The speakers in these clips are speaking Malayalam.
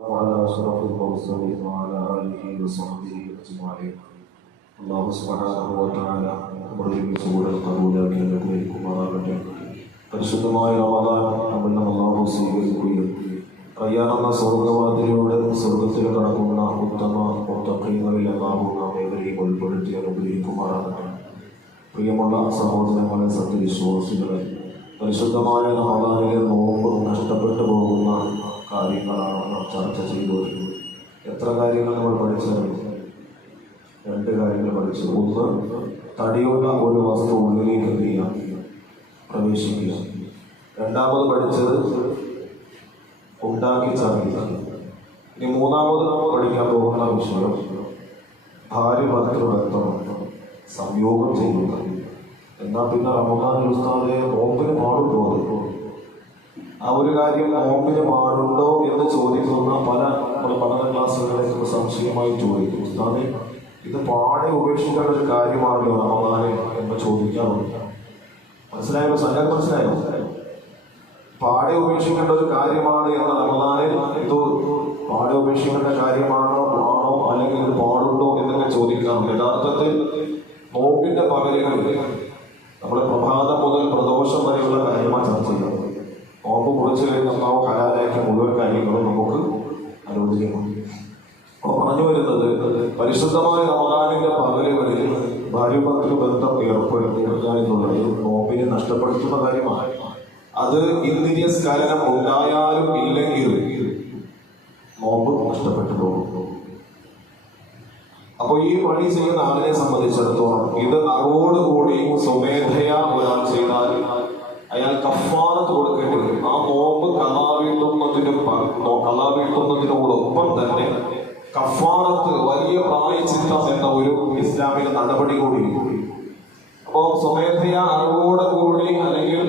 وعلى أشرف المرسلين وعلى آله وصحبه أجمعين. الله سبحانه وتعالى നമ്മുടെ കബൂലാക്കി അനുഗ്രഹിക്കുമാറാകട്ടെ. പരിശുദ്ധമായ റമദാൻ നമ്മിൽ അല്ലാഹു സ്വീകരിക്കുകയും റയ്യാൻ എന്ന സ്വർഗവാതിലൂടെ സ്വർഗത്തിൽ കടക്കുന്ന ഉത്തമ മുത്തഖീങ്ങളിൽ അല്ലാഹു നാം ഏവരെയും ഉൾപ്പെടുത്തി അനുഗ്രഹിക്കുമാറാകട്ടെ. പ്രിയമുള്ള സഹോദരങ്ങളെ, സത്യവിശ്വാസികളെ, പരിശുദ്ധമായ റമദാനിലെ നോമ്പ് നഷ്ടപ്പെട്ടു പോകുന്ന കാര്യങ്ങളാണ് നാം ചർച്ച ചെയ്തു വരുന്നത്. എത്ര കാര്യങ്ങൾ നമ്മൾ പഠിച്ചറിഞ്ഞു? 2 കാര്യങ്ങൾ പഠിച്ചു. ഒന്ന്, തടിയുള്ള ഒരു വസ്തു ഉള്ളിലേക്ക് എന്ത് ചെയ്യാം? പ്രവേശിക്കുക. രണ്ടാമത് പഠിച്ചത് ഉണ്ടാക്കി ചറിയുക. ഇനി മൂന്നാമത് പഠിക്കാൻ പോകുന്ന വിഷയം ഭാര്യ-ഭർത്തൃബന്ധം സംയോഗം ചെയ്യുക. എന്നാൽ പിന്നെ റമദാൻ ഉസ്താദെ നോമ്പിന് പാടുണ്ടോ? ആ ഒരു കാര്യം നോമ്പിന് പാടുണ്ടോ എന്ന് ചോദിക്കുന്ന പല പഠന ക്ലാസ്സുകളിലേക്ക് സംശയമായി ചോദിക്കും. ഉസ്താദെ, ഇത് പാടെ ഉപേക്ഷിക്കേണ്ട ഒരു കാര്യമാണല്ലോ റമദാനെ എന്ന് ചോദിക്കാറുണ്ട്. മനസ്സിലായോ? സംഗതി മനസ്സിലായോ? പാടെ ഉപേക്ഷിക്കേണ്ട ഒരു കാര്യമാണ് എന്ന റമദാനിൽ ഇത് പാടെ ഉപേക്ഷിക്കേണ്ട കാര്യമാണോ അല്ലെങ്കിൽ ഇത് പാടുണ്ടോ എന്നൊക്കെ ചോദിക്കാറുണ്ട്. യഥാർത്ഥത്തിൽ നോമ്പിന്റെ പകലുകളിൽ നമ്മുടെ പ്രഭാതം മുതൽ പ്രദോഷം വരെയുള്ള കാര്യമാണ് ചർച്ച ചെയ്യുന്നത്. നോമ്പ് കുറിച്ച് കഴിഞ്ഞാൽ ഹലാലാക്കിയ മുഴുവൻ കാര്യങ്ങളും നമുക്ക് ആലോചിക്കണം. അപ്പോൾ പറഞ്ഞു വരുന്നത്, പരിശുദ്ധമായ റമദാനിന്റെ പകലുകളിൽ ഭാര്യ-ഭർത്തൃബന്ധം ഏർപ്പെടുത്തുക എന്നുള്ളത് നോമ്പിനെ നഷ്ടപ്പെടുത്തുന്ന കാര്യമാണ്. അത് ഇന്ദ്രിയ സ്ഖലനം ഉണ്ടായാലും ഇല്ലെങ്കിലും നോമ്പ് നഷ്ടപ്പെട്ടു പോകുന്നു. അപ്പോൾ ഈ പണി ചെയ്യുന്ന ആളിനെ സംബന്ധിച്ചിടത്തോളം ഇത് അറിവോടുകൂടി സ്വമേധയാ ഒരാൾ ചെയ്താൽ അയാൾ കഫാറത്ത് കൊടുക്കേണ്ടി വരും. ആ നോമ്പ് കലാവീട്ടുന്നതിനോടൊപ്പം തന്നെ കഫാറത്ത്, വലിയ പ്രായശ്ചിത്തം എന്ന ഒരു ഇസ്ലാമിക നടപടി കൂടി. അപ്പോൾ സ്വമേധയാ അറിവോടുകൂടി അല്ലെങ്കിൽ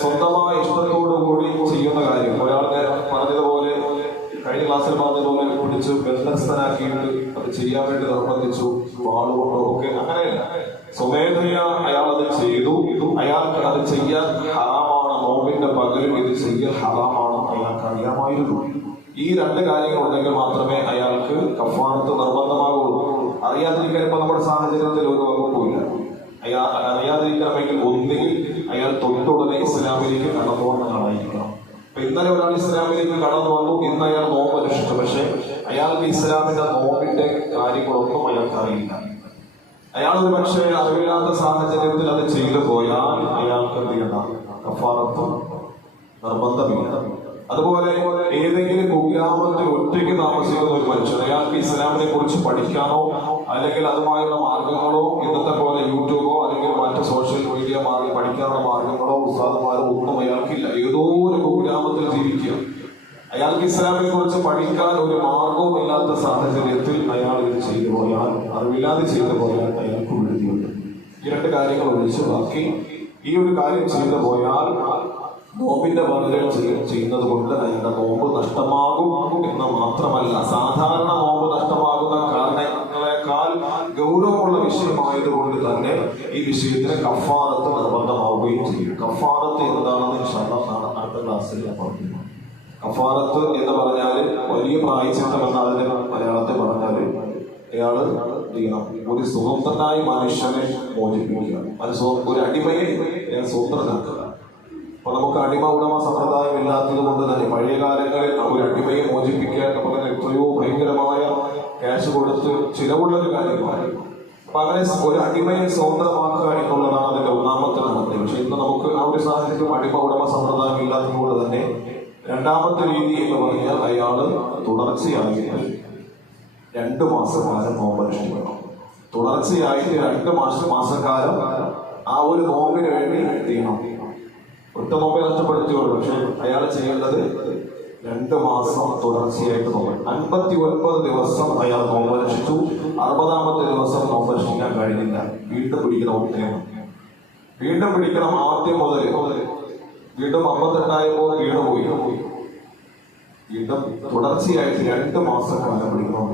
സ്വന്തമായ ഇഷ്ടത്തോടു കൂടി ചെയ്യുന്ന കാര്യം, ഒരാൾക്ക് പറഞ്ഞതുപോലെ കഴിഞ്ഞ ക്ലാസ്സിൽ പറഞ്ഞതുപോലെ പിടിച്ച് ബന്ധസ്ഥനാക്കിയിട്ട് അത് ചെയ്യാൻ വേണ്ടി നിർബന്ധിച്ചു, വാളുകൊണ്ടോ ഒക്കെ, അങ്ങനെയല്ല. സ്വമേധയാ അയാൾ അത് ചെയ്തു. അയാൾക്ക് അത് ചെയ്യാൻ ഹറാമാണ്. നോമ്പിന്റെ പകരം ഇത് ചെയ്യാൻ ഹറാമാണ് അയാൾക്ക് അറിയാമായിരുന്നു. ഈ 2 കാര്യങ്ങൾ ഉണ്ടെങ്കിൽ മാത്രമേ അയാൾക്ക് കഫാറത്ത് നിർബന്ധമാകുള്ളൂ. അറിയാതിരിക്കാൻ ഇപ്പൊ നമ്മുടെ സാഹചര്യത്തിൽ ഒരു വകുപ്പില്ല. അയാൾ അറിയാതിരിക്കണമെങ്കിൽ ഒന്നുകിൽ അയാൾ തൊട്ടുടനെ ഇസ്ലാമിലേക്ക് കടന്നു വന്ന ആളായിരിക്കണം. അപ്പൊ ഇന്നലെ ഒരാൾ ഇസ്ലാമിലേക്ക് കടന്നു വന്നു, ഇന്ന് അയാൾ നോമ്പ് അനുഷ്ഠിച്ചു. പക്ഷെ അയാൾക്ക് ഇസ്ലാമിന്റെ നോമ്പിന്റെ കാര്യങ്ങളൊന്നും അയാൾക്ക് അറിയില്ല. അയാൾ ഒരു പക്ഷേ അറിവില്ലാത്ത സാഹചര്യത്തിൽ അത് ചെയ്തു പോയാൽ അയാൾക്ക് എന്ത് ചെയ്യണം? കഫാറത്ത് നിർബന്ധമില്ല. അതുപോലെ ഏതെങ്കിലും കുഗ്രാമത്തിൽ ഒറ്റയ്ക്ക് താമസിക്കുന്ന ഒരു മനുഷ്യൻ, അയാൾക്ക് ഇസ്ലാമിനെ കുറിച്ച് പഠിക്കാനോ അല്ലെങ്കിൽ അതുമായുള്ള മാർഗങ്ങളോ ഇന്നത്തെ പോലെ യൂട്യൂബോ അല്ലെങ്കിൽ മറ്റ് സോഷ്യൽ മീഡിയ മാർഗം പഠിക്കാനുള്ള മാർഗങ്ങളോ ഉസ്താദുമാരോ ഒന്നും അയാൾക്കില്ല. ഏതോ ഒരു കുഗ്രാമത്തിൽ ജീവിക്കുക. അയാൾക്ക് ഇസ്ലാമിനെ കുറിച്ച് പഠിക്കാൻ ഒരു മാർഗവും ഇല്ലാത്ത സാഹചര്യത്തിൽ അയാൾ ഇത് ചെയ്തു പോയാൽ, അറിവില്ലാതെ ചെയ്തു പോയാൽ അയാൾക്ക് വിടുതിയുണ്ട്. ഈ 2 കാര്യങ്ങൾ ഒഴിച്ച് ബാക്കി ഈ ഒരു കാര്യം ചെയ്തു പോയാൽ നോമ്പിന്റെ പകരം ചെയ്യുന്നത് കൊണ്ട് അയാളുടെ നോമ്പ് നഷ്ടമാകും എന്ന് മാത്രമല്ല, സാധാരണ നോമ്പ് നഷ്ടമാകുന്ന കാരണങ്ങളെക്കാൾ ഗൗരവമുള്ള വിഷയമായതുകൊണ്ട് തന്നെ ഈ വിഷയത്തിന് കഫാറത്ത് നിർബന്ധമാവുകയും ചെയ്യും. കഫാറത്ത് എന്താണെന്ന് അടുത്ത ക്ലാസ്സിൽ ഞാൻ പറഞ്ഞു. കഫാറത്ത് എന്ന് പറഞ്ഞാൽ വലിയ പ്രായശ്ചിത്തം എന്ന അതിന് മലയാളത്തിൽ പറഞ്ഞാൽ അയാള് ചെയ്യണം, ഒരു സ്വതന്ത്രനായ മനുഷ്യനെ മോചിപ്പിക്കുക. ഒരു അടിമയെ സ്വതന്ത്രനാക്കുക. അപ്പൊ നമുക്ക് അടിമ ഉടമ സമ്പ്രദായം ഇല്ലാത്തത് കൊണ്ട് തന്നെ പഴയ കാലങ്ങളിൽ ഒരു അടിമയെ മോചിപ്പിക്കാൻ നമുക്ക് എത്രയോ ഭയങ്കരമായ ക്യാഷ് കൊടുത്ത് ചിലവുള്ളൊരു കാര്യമാണ്. അപ്പൊ അങ്ങനെ ഒരു അടിമയെ സ്വതന്ത്രമാക്കുക എന്നുള്ളതാണ് അതിന്റെ ഒന്നാമത്തെ നടപടി. പക്ഷെ ഇന്ന് നമുക്ക് ആ ഒരു സാഹചര്യം അടിമ ഉടമ സമ്പ്രദായം ഇല്ലാത്തത് കൊണ്ട് തന്നെ രണ്ടാമത്തെ രീതി എന്ന് പറഞ്ഞാൽ അയാള് തുടർച്ചയായിട്ട് 2 മാസക്കാലം നോമ്പ് അനുഷ്ഠിക്കണം. തുടർച്ചയായിട്ട് 2 മാസക്കാലം ആ ഒരു നോമ്പിന് വേണ്ടി ചെയ്യണം. ഒറ്റ നോമ്പ് നഷ്ടപ്പെടുത്തിയുള്ളൂ. പക്ഷെ അയാൾ ചെയ്യേണ്ടത് 2 മാസം തുടർച്ചയായിട്ട് നോമ്പ്. 59 ദിവസം അയാൾ നോമ്പ് അനുഷ്ഠിച്ചു. 60ാമത്തെ ദിവസം നോമ്പ് അനുഷ്ഠിക്കാൻ കഴിഞ്ഞില്ല. വീണ്ടും പിടിക്കണം. വീണ്ടും പിടിക്കണം. ആദ്യം മുതൽ വീണ്ടും 58ആയപ്പോൾ വീണ്ടും പോയി. വീണ്ടും തുടർച്ചയായിട്ട് 2 മാസക്കാലം പിടിക്കണം.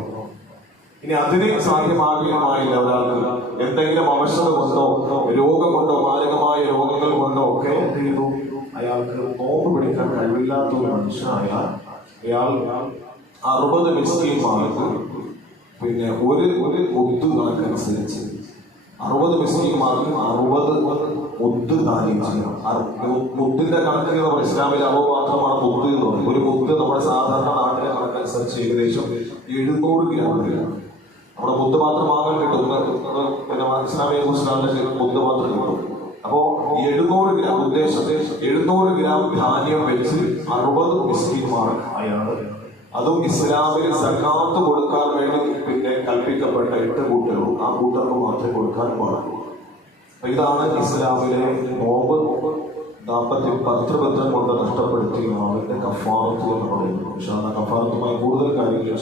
ഇനി അതിന് സാധ്യമാകില്ല ഒരാൾക്ക് എന്തെങ്കിലും അവശത കൊണ്ടോ രോഗം കൊണ്ടോ മാരകമായ രോഗങ്ങൾ കൊണ്ടോ ഒക്കെ എന്ത് ചെയ്തു അയാൾക്ക് നോമ്പ് പിടിക്കാൻ കഴിവില്ലാത്ത ഒരു മനുഷ്യനായാൽ ഇയാൾ 60 മിസ്കീന്മാർക്ക് പിന്നെ ഒരു മുത്ത് കണക്കനുസരിച്ച് 60 മിസ്കീന്മാർക്ക് 60 മുത്ത് ദാനം ചെയ്യണം. മുത്തിന്റെ കണക്ക് ഇസ്ലാമിൽ അവ മാത്രമാണ് മുത്ത് എന്ന് പറയുന്നത്. ഒരു മുത്ത് നമ്മുടെ സാധാരണ നാട്ടിലെ കണക്കനുസരിച്ച് ഏകദേശം 700 ഗ്രാം വരെയാണ്. നമ്മുടെ മുത്ത് മാത്രം വാങ്ങാൻ കിട്ടും. പിന്നെ ഇസ്ലാമിക മുസ്ലിമിന്റെ മുത്ത് മാത്രം കിട്ടും. അപ്പോ 700 ഗ്രാം ഉദ്ദേശം 700 ഗ്രാം ധാന്യം വെച്ച് 60 മിസ്കീന്മാർ അയാള്, അതും ഇസ്ലാമിൽ സക്കാത്ത് കൊടുക്കാൻ വേണ്ടി പിന്നെ കൽപ്പിക്കപ്പെട്ട 8 കൂട്ടരും ആ കൂട്ടർക്ക് മാത്രമേ കൊടുക്കാൻ പാടുള്ളൂ. ഇതാണ് ഇസ്ലാമിലെ നോമ്പ് 10 ബന്ധം കൊണ്ട് നഷ്ടപ്പെടുത്തിയ അവന്റെ കഫാറത്ത് എന്ന് പറയുന്നത്. പക്ഷേ കഫാറത്തുമായി കൂടുതൽ കാര്യങ്ങൾ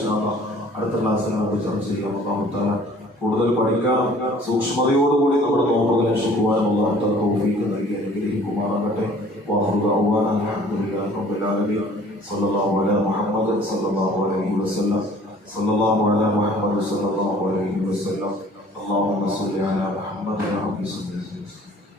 അടുത്ത ക്ലാസ്സിൽ നമുക്ക് ചർച്ച ചെയ്യാം. കൂടുതൽ പഠിക്കാനും സൂക്ഷ്മതയോടുകൂടി നമ്മുടെ നോമ്പുകൾ രക്ഷിക്കുവാനും തൗഫീഖ് നൽകി അനുഗ്രഹിക്കുമാറാകട്ടെ. സല്ലല്ലാഹു അലാ മുഹമ്മദ് സല്ലല്ലാഹു അലൈഹി വസല്ലം സല്ലല്ലാഹു അലാ മുഹമ്മദ് സല്ലല്ലാഹു അലൈഹി വസല്ലം. اللهم صل على محمد وعلى آله وصحبه.